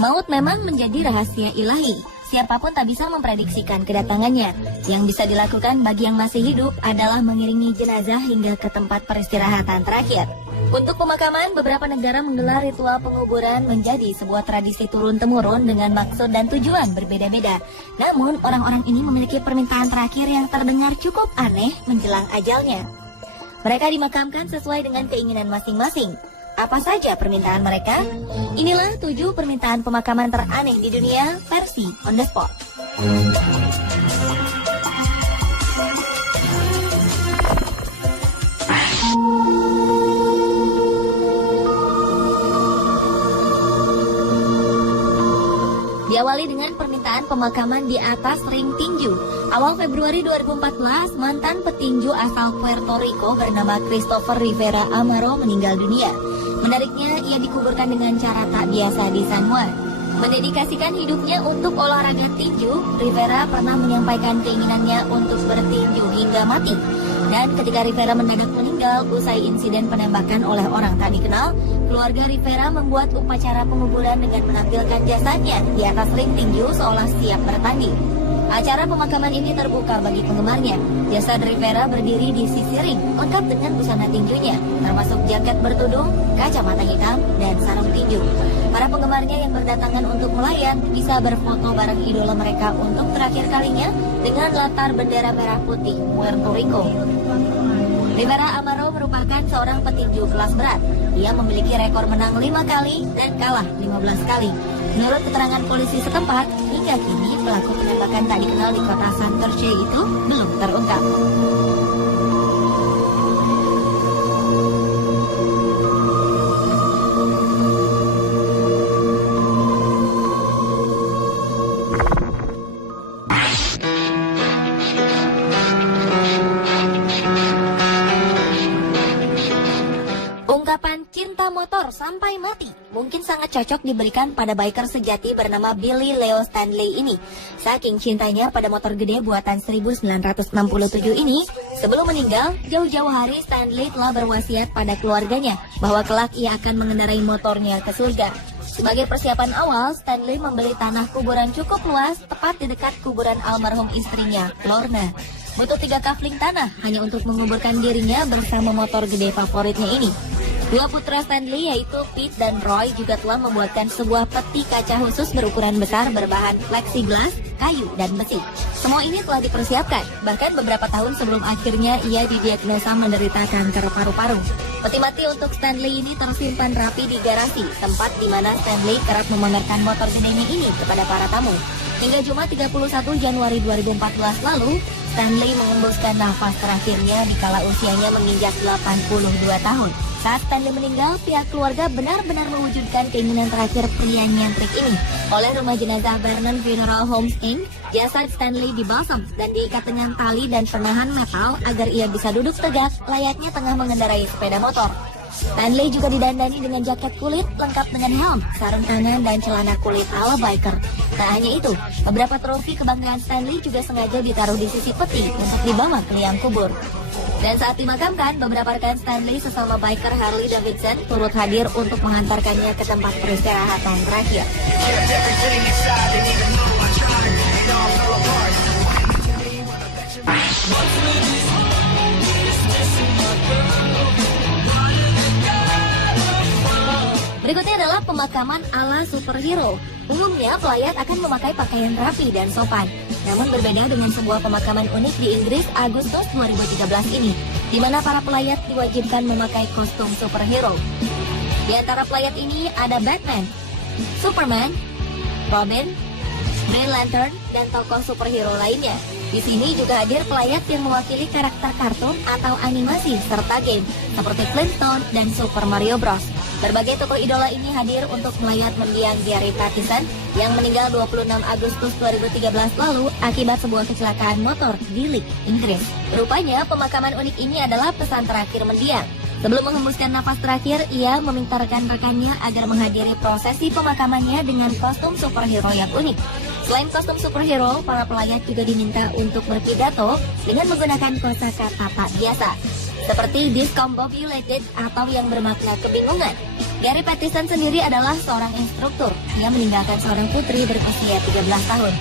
Maut memang menjadi rahasia ilahi. Siapapun tak bisa memprediksikan kedatangannya. Yang bisa dilakukan bagi yang masih hidup adalah mengiringi jenazah hingga ke tempat peristirahatan terakhir. Untuk pemakaman, beberapa negara menggelar ritual penguburan menjadi sebuah tradisi turun-temurun dengan maksud dan tujuan berbeda-beda. Namun, orang-orang ini memiliki permintaan terakhir yang terdengar cukup aneh menjelang ajalnya. Mereka dimakamkan sesuai dengan keinginan masing-masing. Apa saja permintaan mereka? Inilah 7 permintaan pemakaman teraneh di dunia versi On The Spot. Diawali dengan permintaan pemakaman di atas ring tinju. Awal Februari 2014, mantan petinju asal Puerto Rico bernama Christopher Rivera Amaro meninggal dunia. Menariknya, ia dikuburkan dengan cara tak biasa di San Juan. Mendedikasikan hidupnya untuk olahraga tinju, Rivera pernah menyampaikan keinginannya untuk bertinju hingga mati. Dan ketika Rivera mendadak meninggal usai insiden penembakan oleh orang tak dikenal, keluarga Rivera membuat upacara penguburan dengan menampilkan jasadnya di atas ring tinju seolah siap bertanding. Acara pemakaman ini terbuka bagi penggemarnya. Jasad Rivera berdiri di sisi ring, lengkap dengan busana tinjunya, termasuk jaket bertudung, kacamata hitam, dan sarung tinju. Para penggemarnya yang berdatangan untuk melayat bisa berfoto bareng idola mereka untuk terakhir kalinya dengan latar bendera merah putih Puerto Rico. Rivera Amaro merupakan seorang petinju kelas berat. Ia memiliki rekor menang 5 kali dan kalah 15 kali. Menurut keterangan polisi setempat, hingga kini pelaku penembakan tak dikenal di kota Santurce itu belum terungkap. Ungkapan cinta motor sampai mati mungkin sangat cocok diberikan pada biker sejati bernama Billy Leo Stanley ini. Saking cintanya pada motor gede buatan 1967 ini, sebelum meninggal, jauh-jauh hari Stanley telah berwasiat pada keluarganya bahwa kelak ia akan mengendarai motornya ke surga. Sebagai persiapan awal, Stanley membeli tanah kuburan cukup luas tepat di dekat kuburan almarhum istrinya, Lorna. Butuh 3 kafling tanah hanya untuk menguburkan dirinya bersama motor gede favoritnya ini. 2 putra Stanley yaitu Pete dan Roy juga telah membuatkan sebuah peti kaca khusus berukuran besar berbahan plexiglass, kayu, dan besi. Semua ini telah dipersiapkan, bahkan beberapa tahun sebelum akhirnya ia didiagnosa menderita kanker paru-paru. Peti mati untuk Stanley ini tersimpan rapi di garasi, tempat di mana Stanley kerap memamerkan motor gedenya ini kepada para tamu. Hingga Jumat 31 Januari 2014 lalu, Stanley mengembuskan nafas terakhirnya dikala usianya menginjak 82 tahun. Saat Stanley meninggal, pihak keluarga benar-benar mewujudkan keinginan terakhir pria nyentrik ini. Oleh rumah jenazah Vernon Funeral Homes Inc., jasad Stanley dibalsam dan diikat dengan tali dan penahan metal agar ia bisa duduk tegak layaknya tengah mengendarai sepeda motor. Stanley juga didandani dengan jaket kulit lengkap dengan helm, sarung tangan, dan celana kulit ala biker. Tak hanya itu, beberapa trofi kebanggaan Stanley juga sengaja ditaruh di sisi peti untuk dibawa ke liang kubur. Dan saat dimakamkan, beberapa rekan Stanley sesama biker Harley Davidson turut hadir untuk mengantarkannya ke tempat peristirahatan terakhir. Berikutnya adalah pemakaman ala superhero. Umumnya pelayat akan memakai pakaian rapi dan sopan. Namun berbeda dengan sebuah pemakaman unik di Inggris Agustus 2013 ini, di mana para pelayat diwajibkan memakai kostum superhero. Di antara pelayat ini ada Batman, Superman, Robin, Green Lantern, dan tokoh superhero lainnya. Di sini juga hadir pelayat yang mewakili karakter kartun atau animasi serta game seperti Flintstone dan Super Mario Bros. Berbagai tokoh idola ini hadir untuk melayat mendiang Gary Pattison yang meninggal 26 Agustus 2013 lalu akibat sebuah kecelakaan motor di Leeds, Inggris. Rupanya pemakaman unik ini adalah pesan terakhir mendiang. Sebelum menghembuskan nafas terakhir, ia meminta rekan-rekannya agar menghadiri prosesi pemakamannya dengan kostum superhero yang unik. Selain kostum superhero, para pelayat juga diminta untuk berpidato dengan menggunakan kosakata tak biasa. seperti discombobulated atau yang bermakna kebingungan. Gary Pattison sendiri adalah seorang instruktur. Ia meninggalkan seorang putri berusia 13 tahun.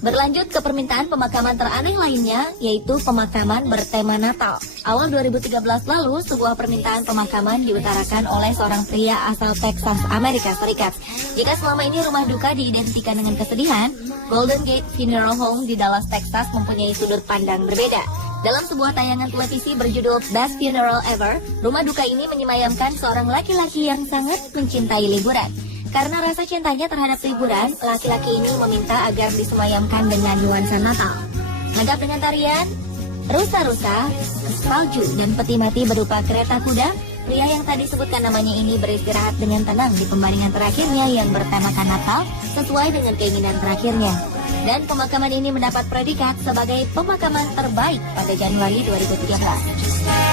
Berlanjut ke permintaan pemakaman teraneh lainnya, yaitu pemakaman bertema Natal. Awal 2013 lalu, sebuah permintaan pemakaman diutarakan oleh seorang pria asal Texas, Amerika Serikat. Jika selama ini rumah duka diidentikan dengan kesedihan, Golden Gate Funeral Home di Dallas, Texas mempunyai sudut pandang berbeda. Dalam sebuah tayangan televisi berjudul Best Funeral Ever, rumah duka ini menyemayamkan seorang laki-laki yang sangat mencintai liburan. Karena rasa cintanya terhadap liburan, laki-laki ini meminta agar disemayamkan dengan nuansa Natal. Lengkap dengan tarian, rusa-rusa, salju, dan peti mati berupa kereta kuda, pria yang tadi sebutkan namanya ini beristirahat dengan tenang di pembaringan terakhirnya yang bertemakan Natal sesuai dengan keinginan terakhirnya. Dan pemakaman ini mendapat predikat sebagai pemakaman terbaik pada Januari 2013.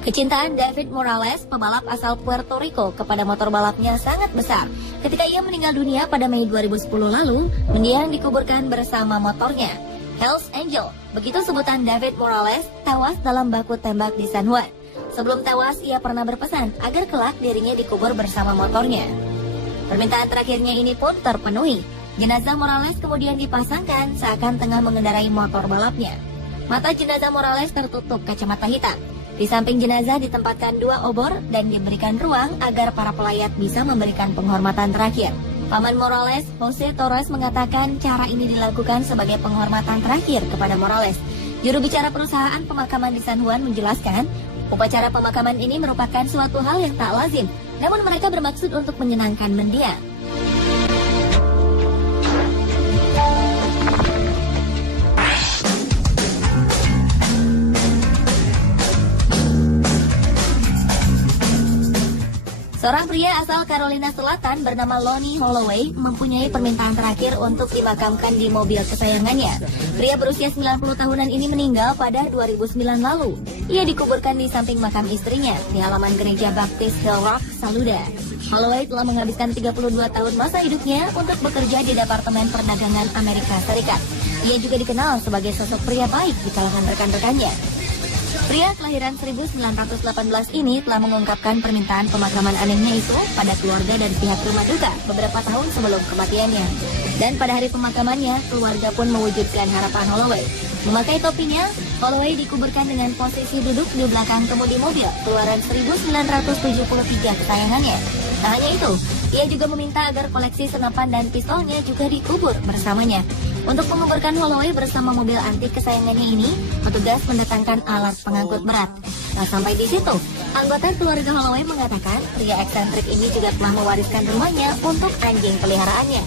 Kecintaan David Morales, pembalap asal Puerto Rico, kepada motor balapnya sangat besar. Ketika ia meninggal dunia pada Mei 2010 lalu, mendiang dikuburkan bersama motornya. Hells Angel, begitu sebutan David Morales, tewas dalam baku tembak di San Juan. Sebelum tewas, ia pernah berpesan agar kelak dirinya dikubur bersama motornya. Permintaan terakhirnya ini pun terpenuhi. Jenazah Morales kemudian dipasangkan seakan tengah mengendarai motor balapnya. Mata jenazah Morales tertutup kacamata hitam. Di samping jenazah ditempatkan 2 obor dan diberikan ruang agar para pelayat bisa memberikan penghormatan terakhir. Paman Morales, Jose Torres, mengatakan cara ini dilakukan sebagai penghormatan terakhir kepada Morales. Juru bicara perusahaan pemakaman di San Juan menjelaskan, upacara pemakaman ini merupakan suatu hal yang tak lazim, namun mereka bermaksud untuk menyenangkan mendiang. Seorang pria asal Carolina Selatan bernama Lonnie Holloway mempunyai permintaan terakhir untuk dimakamkan di mobil kesayangannya. Pria berusia 90 tahunan ini meninggal pada 2009 lalu. Ia dikuburkan di samping makam istrinya di halaman gereja Baptist Hill Rock, Saluda. Holloway telah menghabiskan 32 tahun masa hidupnya untuk bekerja di Departemen Perdagangan Amerika Serikat. Ia juga dikenal sebagai sosok pria baik di kalangan rekan-rekannya. Pria kelahiran 1918 ini telah mengungkapkan permintaan pemakaman anehnya itu pada keluarga dan pihak rumah duka beberapa tahun sebelum kematiannya. Dan pada hari pemakamannya, keluarga pun mewujudkan harapan Holloway. Memakai topinya, Holloway dikuburkan dengan posisi duduk di belakang kemudi mobil keluaran 1973 kesayangannya. Tak hanya itu, ia juga meminta agar koleksi senapan dan pistolnya juga dikubur bersamanya. Untuk menguburkan Holloway bersama mobil antik kesayangannya ini, petugas mendatangkan alat pengangkut berat. Nah, sampai di situ, anggota keluarga Holloway mengatakan pria eksentrik ini juga telah mewariskan rumahnya untuk anjing peliharaannya.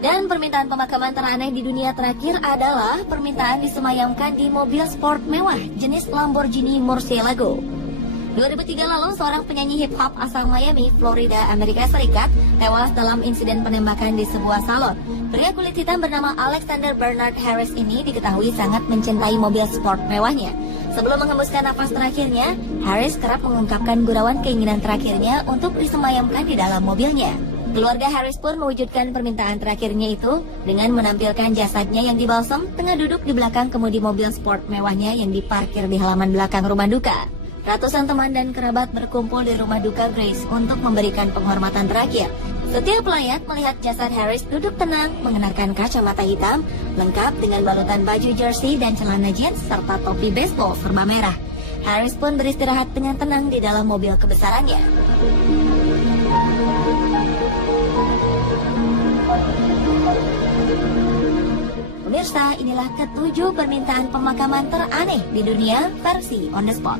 Dan permintaan pemakaman teraneh di dunia terakhir adalah permintaan disemayamkan di mobil sport mewah jenis Lamborghini Murcielago. 2003 lalu, seorang penyanyi hip-hop asal Miami, Florida, Amerika Serikat, tewas dalam insiden penembakan di sebuah salon. Pria kulit hitam bernama Alexander Bernard Harris ini diketahui sangat mencintai mobil sport mewahnya. Sebelum menghembuskan nafas terakhirnya, Harris kerap mengungkapkan gurauan keinginan terakhirnya untuk disemayamkan di dalam mobilnya. Keluarga Harris pun mewujudkan permintaan terakhirnya itu dengan menampilkan jasadnya yang dibalsam tengah duduk di belakang kemudi mobil sport mewahnya yang diparkir di halaman belakang rumah duka. Ratusan teman dan kerabat berkumpul di rumah duka Grace untuk memberikan penghormatan terakhir. Setiap pelayat melihat jasad Harris duduk tenang mengenakan kacamata hitam, lengkap dengan balutan baju jersey dan celana jeans serta topi baseball serba merah. Harris pun beristirahat dengan tenang di dalam mobil kebesarannya. Pemirsa, inilah ketujuh permintaan pemakaman teraneh di dunia versi On The Spot.